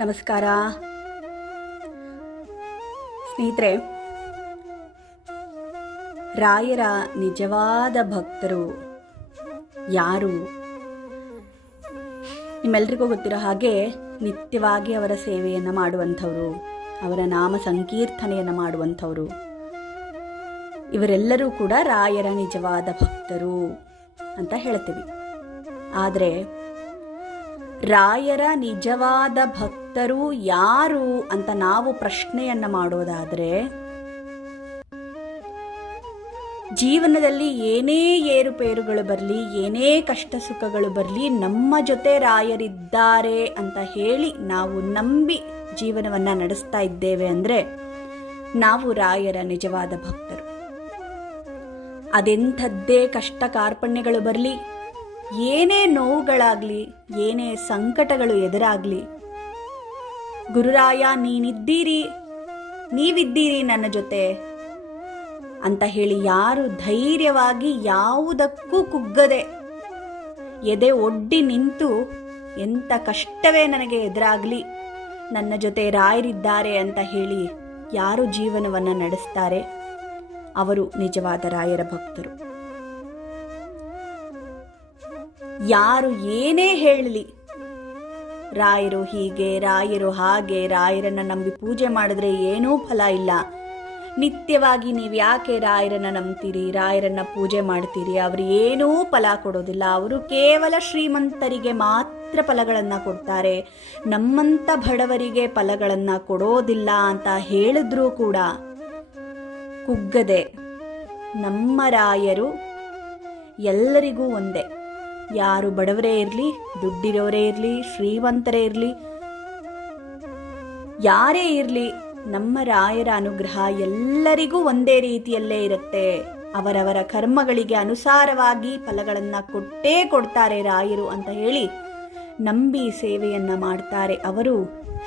ನಮಸ್ಕಾರ ಸ್ನೇಹಿತರೆ, ರಾಯರ ನಿಜವಾದ ಭಕ್ತರು ಯಾರು? ನಿಮ್ಮೆಲ್ರಿಗೂ ಗೊತ್ತಿರೋ ಹಾಗೆ ನಿತ್ಯವಾಗಿ ಅವರ ಸೇವೆಯನ್ನು ಮಾಡುವಂಥವರು, ಅವರ ನಾಮ ಸಂಕೀರ್ತನೆಯನ್ನು ಮಾಡುವಂಥವರು, ಇವರೆಲ್ಲರೂ ಕೂಡ ರಾಯರ ನಿಜವಾದ ಭಕ್ತರು ಅಂತ ಹೇಳ್ತೀವಿ. ಆದರೆ ರಾಯರ ನಿಜವಾದ ಭಕ್ತರು ಯಾರು ಅಂತ ನಾವು ಪ್ರಶ್ನೆಯನ್ನ ಮಾಡೋದಾದರೆ, ಜೀವನದಲ್ಲಿ ಏನೇ ಏರುಪೇರುಗಳು ಬರಲಿ, ಏನೇ ಕಷ್ಟ ಸುಖಗಳು ಬರಲಿ, ನಮ್ಮ ಜೊತೆ ರಾಯರಿದ್ದಾರೆ ಅಂತ ಹೇಳಿ ನಾವು ನಂಬಿ ಜೀವನವನ್ನು ನಡೆಸ್ತಾ ಇದ್ದೇವೆ ಅಂದರೆ ನಾವು ರಾಯರ ನಿಜವಾದ ಭಕ್ತರು. ಅದೆಂಥದ್ದೇ ಕಷ್ಟ ಕಾರ್ಪಣ್ಯಗಳು ಬರಲಿ, ಏನೇ ನೋವುಗಳಾಗಲಿ, ಏನೇ ಸಂಕಟಗಳು ಎದುರಾಗಲಿ, ಗುರುರಾಯ ನೀವಿದ್ದೀರಿ ನನ್ನ ಜೊತೆ ಅಂತ ಹೇಳಿ ಯಾರು ಧೈರ್ಯವಾಗಿ ಯಾವುದಕ್ಕೂ ಕುಗ್ಗದೆ ಎದೆ ಒಡ್ಡಿ ನಿಂತು ಎಂಥ ಕಷ್ಟವೇ ನನಗೆ ಎದುರಾಗಲಿ ನನ್ನ ಜೊತೆ ರಾಯರಿದ್ದಾರೆ ಅಂತ ಹೇಳಿ ಯಾರು ಜೀವನವನ್ನು ನಡೆಸ್ತಾರೆ ಅವರು ನಿಜವಾದ ರಾಯರ ಭಕ್ತರು. ಯಾರು ಏನೇ ಹೇಳಲಿ, ರಾಯರು ಹೀಗೆ, ರಾಯರು ಹಾಗೆ, ರಾಯರನ್ನ ನಂಬಿ ಪೂಜೆ ಮಾಡಿದ್ರೆ ಏನೂ ಫಲ ಇಲ್ಲ, ನಿತ್ಯವಾಗಿ ನೀವು ಯಾಕೆ ರಾಯರನ್ನ ನಂಬ್ತೀರಿ, ರಾಯರನ್ನ ಪೂಜೆ ಮಾಡ್ತೀರಿ, ಅವರು ಏನೂ ಫಲ ಕೊಡೋದಿಲ್ಲ, ಅವರು ಕೇವಲ ಶ್ರೀಮಂತರಿಗೆ ಮಾತ್ರ ಫಲಗಳನ್ನು ಕೊಡ್ತಾರೆ, ನಮ್ಮಂಥ ಬಡವರಿಗೆ ಫಲಗಳನ್ನು ಕೊಡೋದಿಲ್ಲ ಅಂತ ಹೇಳಿದ್ರೂ ಕೂಡ ಕುಗ್ಗದೆ, ನಮ್ಮ ರಾಯರು ಎಲ್ಲರಿಗೂ ಒಂದೇ. ಯಾರು ಬಡವರೇ ಇರಲಿ, ದುಡ್ಡಿರೋರೇ ಇರಲಿ, ಶ್ರೀಮಂತರೇ ಇರಲಿ, ಯಾರೇ ಇರಲಿ, ನಮ್ಮ ರಾಯರ ಅನುಗ್ರಹ ಎಲ್ಲರಿಗೂ ಒಂದೇ ರೀತಿಯಲ್ಲೇ ಇರುತ್ತೆ. ಅವರವರ ಕರ್ಮಗಳಿಗೆ ಅನುಸಾರವಾಗಿ ಫಲಗಳನ್ನು ಕೊಟ್ಟೇ ಕೊಡ್ತಾರೆ ರಾಯರು ಅಂತ ಹೇಳಿ ನಂಬಿ ಸೇವೆಯನ್ನ ಮಾಡ್ತಾರೆ. ಅವರು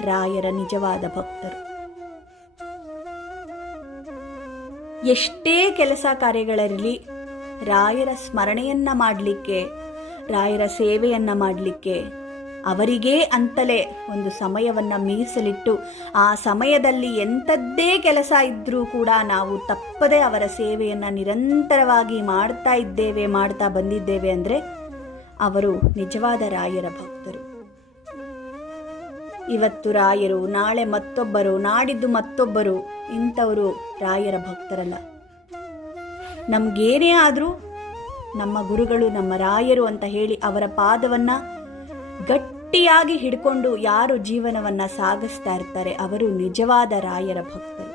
ರಾಯರ ನಿಜವಾದ ಭಕ್ತರು. ಎಷ್ಟೇ ಕೆಲಸ ಕಾರ್ಯಗಳಿರಲಿ, ರಾಯರ ಸ್ಮರಣೆಯನ್ನ ಮಾಡಲಿಕ್ಕೆ, ರಾಯರ ಸೇವೆಯನ್ನ ಮಾಡಲಿಕ್ಕೆ ಅವರಿಗೇ ಅಂತಲೇ ಒಂದು ಸಮಯವನ್ನು ಮೀಸಲಿಟ್ಟು, ಆ ಸಮಯದಲ್ಲಿ ಎಂಥದ್ದೇ ಕೆಲಸ ಇದ್ದರೂ ಕೂಡ ನಾವು ತಪ್ಪದೆ ಅವರ ಸೇವೆಯನ್ನು ನಿರಂತರವಾಗಿ ಮಾಡ್ತಾ ಬಂದಿದ್ದೇವೆ ಅಂದರೆ ಅವರು ನಿಜವಾದ ರಾಯರ ಭಕ್ತರು. ಇವತ್ತು ರಾಯರು, ನಾಳೆ ಮತ್ತೊಬ್ಬರು, ನಾಡಿದ್ದು ಮತ್ತೊಬ್ಬರು, ಇಂಥವರು ರಾಯರ ಭಕ್ತರಲ್ಲ. ನಮಗೇನೇ ಆದರೂ ನಮ್ಮ ಗುರುಗಳು, ನಮ್ಮ ರಾಯರು ಅಂತ ಹೇಳಿ ಅವರ ಪಾದವನ್ನು ಗಟ್ಟಿಯಾಗಿ ಹಿಡ್ಕೊಂಡು ಯಾರು ಜೀವನವನ್ನು ಸಾಗಿಸ್ತಾ ಇರ್ತಾರೆ ಅವರು ನಿಜವಾದ ರಾಯರ ಭಕ್ತರು.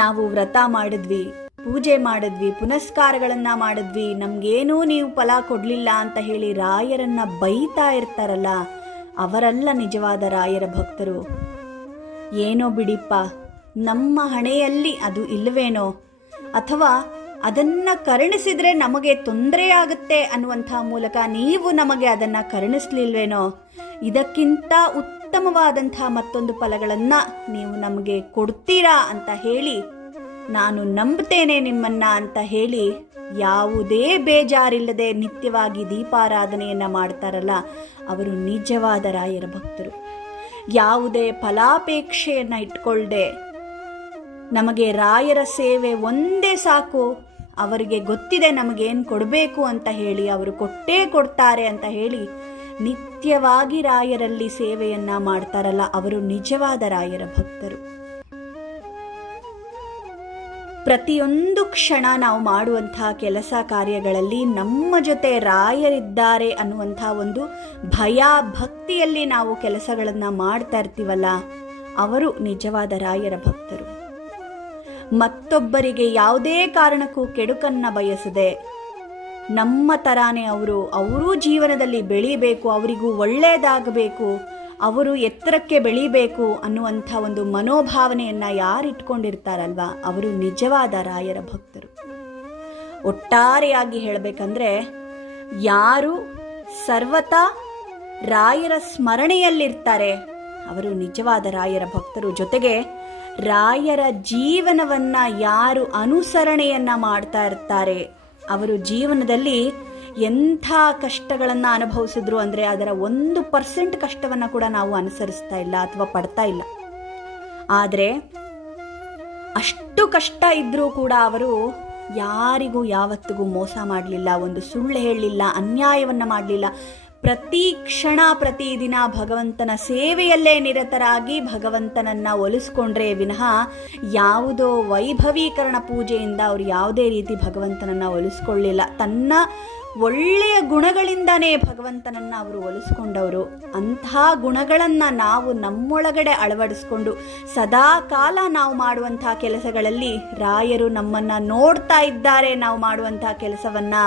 ನಾವು ವ್ರತ ಮಾಡಿದ್ವಿ, ಪೂಜೆ ಮಾಡಿದ್ವಿ, ಪುನಸ್ಕಾರಗಳನ್ನು ಮಾಡಿದ್ವಿ, ನಮಗೇನೂ ನೀವು ಫಲ ಕೊಡಲಿಲ್ಲ ಅಂತ ಹೇಳಿ ರಾಯರನ್ನು ಬೈತಾ ಇರ್ತಾರಲ್ಲ ಅವರಲ್ಲ ನಿಜವಾದ ರಾಯರ ಭಕ್ತರು. ಏನೋ ಬಿಡಿಪ್ಪ, ನಮ್ಮ ಹಣೆಯಲ್ಲಿ ಅದು ಇಲ್ಲವೇನೋ, ಅಥವಾ ಅದನ್ನು ಕರುಣಿಸಿದ್ರೆ ನಮಗೆ ತೊಂದರೆಯಾಗುತ್ತೆ ಅನ್ನುವಂಥ ಮೂಲಕ ನೀವು ನಮಗೆ ಅದನ್ನು ಕರುಣಿಸ್ಲಿಲ್ವೇನೋ, ಇದಕ್ಕಿಂತ ಉತ್ತಮವಾದಂಥ ಮತ್ತೊಂದು ಫಲಗಳನ್ನು ನೀವು ನಮಗೆ ಕೊಡ್ತೀರಾ ಅಂತ ಹೇಳಿ ನಾನು ನಂಬ್ತೇನೆ ನಿಮ್ಮನ್ನ ಅಂತ ಹೇಳಿ ಯಾವುದೇ ಬೇಜಾರಿಲ್ಲದೆ ನಿತ್ಯವಾಗಿ ದೀಪಾರಾಧನೆಯನ್ನು ಮಾಡ್ತಾರಲ್ಲ ಅವರು ನಿಜವಾದ ರಾಯರ ಭಕ್ತರು. ಯಾವುದೇ ಫಲಾಪೇಕ್ಷೆಯನ್ನು ಇಟ್ಕೊಳ್ಳದೆ ನಮಗೆ ರಾಯರ ಸೇವೆ ಒಂದೇ ಸಾಕು, ಅವರಿಗೆ ಗೊತ್ತಿದೆ ನಮಗೇನು ಕೊಡಬೇಕು ಅಂತ ಹೇಳಿ, ಅವರು ಕೊಟ್ಟೇ ಕೊಡ್ತಾರೆ ಅಂತ ಹೇಳಿ ನಿತ್ಯವಾಗಿ ರಾಯರಲ್ಲಿ ಸೇವೆಯನ್ನ ಮಾಡ್ತಾರಲ್ಲ ಅವರು ನಿಜವಾದ ರಾಯರ ಭಕ್ತರು. ಪ್ರತಿಯೊಂದು ಕ್ಷಣ ನಾವು ಮಾಡುವಂಥ ಕೆಲಸ ಕಾರ್ಯಗಳಲ್ಲಿ ನಮ್ಮ ಜೊತೆ ರಾಯರಿದ್ದಾರೆ ಅನ್ನುವಂಥ ಒಂದು ಭಯ ಭಕ್ತಿಯಲ್ಲಿ ನಾವು ಕೆಲಸಗಳನ್ನು ಮಾಡ್ತಾ ಇರ್ತೀವಲ್ಲ ಅವರು ನಿಜವಾದ ರಾಯರ ಭಕ್ತರು. ಮತ್ತೊಬ್ಬರಿಗೆ ಯಾವುದೇ ಕಾರಣಕ್ಕೂ ಕೆಡುಕನ್ನ ಬಯಸದೆ, ನಮ್ಮ ತರಾನೇ ಅವರೂ ಜೀವನದಲ್ಲಿ ಬೆಳೀಬೇಕು, ಅವರಿಗೂ ಒಳ್ಳೆಯದಾಗಬೇಕು, ಅವರು ಎತ್ತರಕ್ಕೆ ಬೆಳೀಬೇಕು ಅನ್ನುವಂಥ ಒಂದು ಮನೋಭಾವನೆಯನ್ನು ಯಾರು ಇಟ್ಕೊಂಡಿರ್ತಾರಲ್ವ ಅವರು ನಿಜವಾದ ರಾಯರ ಭಕ್ತರು. ಒಟ್ಟಾರೆಯಾಗಿ ಹೇಳಬೇಕಂದ್ರೆ ಯಾರು ಸರ್ವತಾ ರಾಯರ ಸ್ಮರಣೆಯಲ್ಲಿರ್ತಾರೆ ಅವರು ನಿಜವಾದ ರಾಯರ ಭಕ್ತರು. ಜೊತೆಗೆ ರಾಯರ ಜೀವನವನ್ನು ಯಾರು ಅನುಸರಣೆಯನ್ನು ಮಾಡ್ತಾ ಇರ್ತಾರೆ ಅವರು ಜೀವನದಲ್ಲಿ ಎಂಥ ಕಷ್ಟಗಳನ್ನು ಅನುಭವಿಸಿದ್ರು ಅಂದರೆ ಅದರ 1% ಕಷ್ಟವನ್ನು ಕೂಡ ನಾವು ಅನುಸರಿಸ್ತಾ ಇಲ್ಲ ಅಥವಾ ಪಡ್ತಾ ಇಲ್ಲ. ಆದರೆ ಅಷ್ಟು ಕಷ್ಟ ಇದ್ದರೂ ಕೂಡ ಅವರು ಯಾರಿಗೂ ಯಾವತ್ತಿಗೂ ಮೋಸ ಮಾಡಲಿಲ್ಲ, ಒಂದು ಸುಳ್ಳು ಹೇಳಲಿಲ್ಲ, ಅನ್ಯಾಯವನ್ನು ಮಾಡಲಿಲ್ಲ. ಪ್ರತಿ ಕ್ಷಣ ಪ್ರತಿದಿನ ಭಗವಂತನ ಸೇವೆಯಲ್ಲೇ ನಿರತರಾಗಿ ಭಗವಂತನನ್ನು ಒಲಿಸ್ಕೊಂಡ್ರೆ ವಿನಃ ಯಾವುದೋ ವೈಭವೀಕರಣ ಪೂಜೆಯಿಂದ ಅವರು ಯಾವುದೇ ರೀತಿ ಭಗವಂತನನ್ನು ಒಲಿಸ್ಕೊಳ್ಳಿಲ್ಲ. ತನ್ನ ಒಳ್ಳೆಯ ಗುಣಗಳಿಂದನೇ ಭಗವಂತನನ್ನು ಅವರು ಒಲಿಸ್ಕೊಂಡವರು. ಅಂತಹ ಗುಣಗಳನ್ನು ನಾವು ನಮ್ಮೊಳಗಡೆ ಅಳವಡಿಸ್ಕೊಂಡು ಸದಾ ಕಾಲ ನಾವು ಮಾಡುವಂತಹ ಕೆಲಸಗಳಲ್ಲಿ ರಾಯರು ನಮ್ಮನ್ನು ನೋಡ್ತಾ ಇದ್ದಾರೆ. ನಾವು ಮಾಡುವಂತಹ ಕೆಲಸವನ್ನು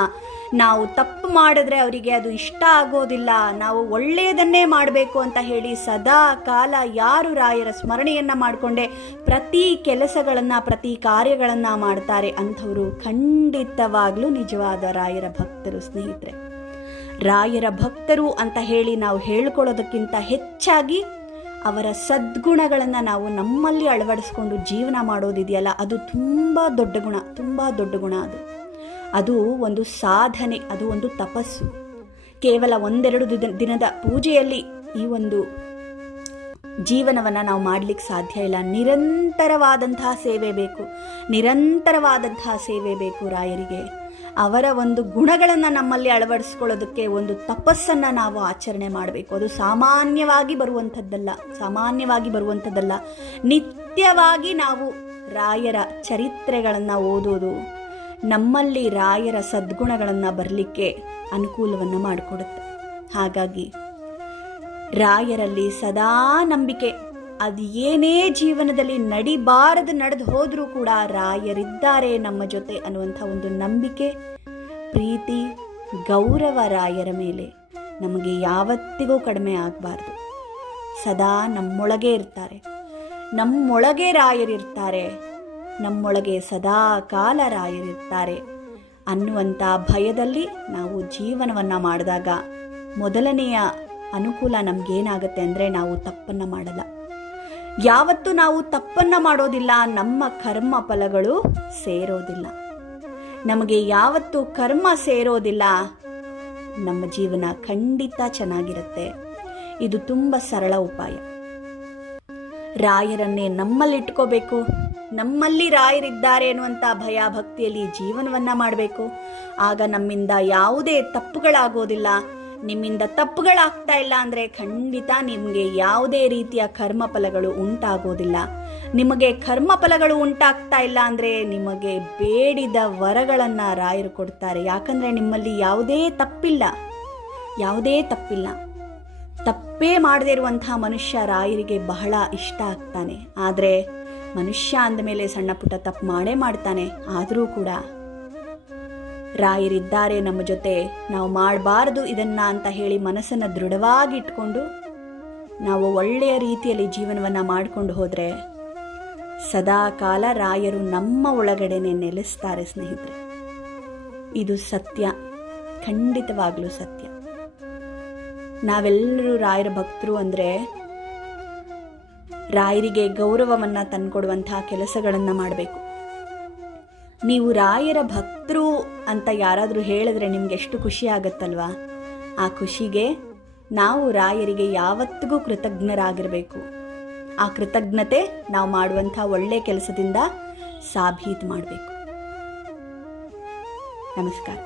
ನಾವು ತಪ್ಪು ಮಾಡಿದ್ರೆ ಅವರಿಗೆ ಅದು ಇಷ್ಟ ಆಗೋದಿಲ್ಲ. ನಾವು ಒಳ್ಳೆಯದನ್ನೇ ಮಾಡಬೇಕು ಅಂತ ಹೇಳಿ ಸದಾ ಕಾಲ ಯಾರು ರಾಯರ ಸ್ಮರಣೆಯನ್ನು ಮಾಡಿಕೊಂಡೆ ಪ್ರತಿ ಕೆಲಸಗಳನ್ನು ಪ್ರತಿ ಕಾರ್ಯಗಳನ್ನು ಮಾಡ್ತಾರೆ ಅಂಥವರು ಖಂಡಿತವಾಗ್ಲೂ ನಿಜವಾದ ರಾಯರ ಭಕ್ತರು. ಸ್ನೇಹಿತರೆ, ರಾಯರ ಭಕ್ತರು ಅಂತ ಹೇಳಿ ನಾವು ಹೇಳ್ಕೊಳ್ಳೋದಕ್ಕಿಂತ ಹೆಚ್ಚಾಗಿ ಅವರ ಸದ್ಗುಣಗಳನ್ನು ನಾವು ನಮ್ಮಲ್ಲಿ ಅಳವಡಿಸ್ಕೊಂಡು ಜೀವನ ಮಾಡೋದಿದೆಯಲ್ಲ, ಅದು ತುಂಬ ದೊಡ್ಡ ಗುಣ, ತುಂಬ ದೊಡ್ಡ ಗುಣ. ಅದು ಒಂದು ಸಾಧನೆ, ಅದು ಒಂದು ತಪಸ್ಸು. ಕೇವಲ 1-2 ದಿನದ ಪೂಜೆಯಲ್ಲಿ ಈ ಒಂದು ಜೀವನವನ್ನು ನಾವು ಮಾಡಲಿಕ್ಕೆ ಸಾಧ್ಯ ಇಲ್ಲ. ನಿರಂತರವಾದಂತಹ ಸೇವೆ ಬೇಕು, ನಿರಂತರವಾದಂತಹ ಸೇವೆ ಬೇಕು ರಾಯರಿಗೆ. ಅವರ ಒಂದು ಗುಣಗಳನ್ನು ನಮ್ಮಲ್ಲಿ ಅಳವಡಿಸ್ಕೊಳ್ಳೋದಕ್ಕೆ ಒಂದು ತಪಸ್ಸನ್ನು ನಾವು ಆಚರಣೆ ಮಾಡಬೇಕು. ಅದು ಸಾಮಾನ್ಯವಾಗಿ ಬರುವಂಥದ್ದಲ್ಲ. ನಿತ್ಯವಾಗಿ ನಾವು ರಾಯರ ಚರಿತ್ರೆಗಳನ್ನು ಓದೋದು ನಮ್ಮಲ್ಲಿ ರಾಯರ ಸದ್ಗುಣಗಳನ್ನು ಬರಲಿಕ್ಕೆ ಅನುಕೂಲವನ್ನು ಮಾಡಿಕೊಡುತ್ತೆ. ಹಾಗಾಗಿ ರಾಯರಲ್ಲಿ ಸದಾ ನಂಬಿಕೆ. ಅದು ಏನೇ ಜೀವನದಲ್ಲಿ ನಡೆದು ಹೋದರೂ ಕೂಡ ರಾಯರಿದ್ದಾರೆ ನಮ್ಮ ಜೊತೆ ಅನ್ನುವಂಥ ಒಂದು ನಂಬಿಕೆ, ಪ್ರೀತಿ, ಗೌರವ ರಾಯರ ಮೇಲೆ ನಮಗೆ ಯಾವತ್ತಿಗೂ ಕಡಿಮೆ ಆಗಬಾರ್ದು. ಸದಾ ನಮ್ಮೊಳಗೆ ಇರ್ತಾರೆ, ನಮ್ಮೊಳಗೆ ರಾಯರಿರ್ತಾರೆ, ನಮ್ಮೊಳಗೆ ಸದಾ ಕಾಲ ರಾಯರಿರ್ತಾರೆ ಅನ್ನುವಂಥ ಭಯದಲ್ಲಿ ನಾವು ಜೀವನವನ್ನು ಮಾಡಿದಾಗ ಮೊದಲನೆಯ ಅನುಕೂಲ ನಮಗೇನಾಗುತ್ತೆ ಅಂದರೆ ನಾವು ತಪ್ಪನ್ನು ಮಾಡಲ್ಲ. ಯಾವತ್ತು ನಾವು ತಪ್ಪನ್ನು ಮಾಡೋದಿಲ್ಲ, ನಮ್ಮ ಕರ್ಮ ಫಲಗಳು ಸೇರೋದಿಲ್ಲ. ನಮಗೆ ಯಾವತ್ತು ಕರ್ಮ ಸೇರೋದಿಲ್ಲ, ನಮ್ಮ ಜೀವನ ಖಂಡಿತ ಚೆನ್ನಾಗಿರುತ್ತೆ. ಇದು ತುಂಬ ಸರಳ ಉಪಾಯ. ರಾಯರನ್ನೇ ನಮ್ಮಲ್ಲಿಟ್ಕೋಬೇಕು. ನಮ್ಮಲ್ಲಿ ರಾಯರಿದ್ದಾರೆ ಅನ್ನುವಂಥ ಭಯ ಭಕ್ತಿಯಲ್ಲಿ ಜೀವನವನ್ನು ಮಾಡಬೇಕು. ಆಗ ನಮ್ಮಿಂದ ಯಾವುದೇ ತಪ್ಪುಗಳಾಗೋದಿಲ್ಲ. ನಿಮ್ಮಿಂದ ತಪ್ಪುಗಳಾಗ್ತಾ ಇಲ್ಲ ಅಂದರೆ ಖಂಡಿತ ನಿಮಗೆ ಯಾವುದೇ ರೀತಿಯ ಕರ್ಮಫಲಗಳು ಉಂಟಾಗೋದಿಲ್ಲ. ನಿಮಗೆ ಕರ್ಮಫಲಗಳು ಉಂಟಾಗ್ತಾ ಇಲ್ಲ ಅಂದರೆ ನಿಮಗೆ ಬೇಡಿದ ವರಗಳನ್ನು ರಾಯರು ಕೊಡ್ತಾರೆ. ಯಾಕಂದರೆ ನಿಮ್ಮಲ್ಲಿ ಯಾವುದೇ ತಪ್ಪಿಲ್ಲ. ತಪ್ಪೇ ಮಾಡದೇ ಇರುವಂತಹ ಮನುಷ್ಯ ರಾಯರಿಗೆ ಬಹಳ ಇಷ್ಟ ಆಗ್ತಾನೆ. ಆದರೆ ಮನುಷ್ಯ ಅಂದಮೇಲೆ ಸಣ್ಣ ಪುಟ್ಟ ತಪ್ಪು ಮಾಡೇ ಮಾಡ್ತಾನೆ. ಆದರೂ ಕೂಡ ರಾಯರಿದ್ದಾರೆ ನಮ್ಮ ಜೊತೆ, ನಾವು ಮಾಡಬಾರದು ಇದನ್ನ ಅಂತ ಹೇಳಿ ಮನಸ್ಸನ್ನು ದೃಢವಾಗಿ ಇಟ್ಕೊಂಡು ನಾವು ಒಳ್ಳೆಯ ರೀತಿಯಲ್ಲಿ ಜೀವನವನ್ನು ಮಾಡಿಕೊಂಡು ಹೋದರೆ ಸದಾ ಕಾಲ ರಾಯರು ನಮ್ಮ ಒಳಗಡೆನೆ ನೆಲೆಸ್ತಾರೆ. ಸ್ನೇಹಿತರೆ, ಇದು ಸತ್ಯ, ಖಂಡಿತವಾಗ್ಲೂ ಸತ್ಯ. ನಾವೆಲ್ಲರೂ ರಾಯರ ಭಕ್ತರು ಅಂದರೆ ರಾಯರಿಗೆ ಗೌರವವನ್ನು ತಂದುಕೊಡುವಂತಹ ಕೆಲಸಗಳನ್ನು ಮಾಡಬೇಕು. ನೀವು ರಾಯರ ಭಕ್ತರು ಅಂತ ಯಾರಾದರೂ ಹೇಳಿದ್ರೆ ನಿಮ್ಗೆ ಎಷ್ಟು ಖುಷಿ ಆಗುತ್ತಲ್ವಾ? ಆ ಖುಷಿಗೆ ನಾವು ರಾಯರಿಗೆ ಯಾವತ್ತಿಗೂ ಕೃತಜ್ಞರಾಗಿರಬೇಕು. ಆ ಕೃತಜ್ಞತೆ ನಾವು ಮಾಡುವಂಥ ಒಳ್ಳೆಯ ಕೆಲಸದಿಂದ ಸಾಬೀತು ಮಾಡಬೇಕು. ನಮಸ್ಕಾರ.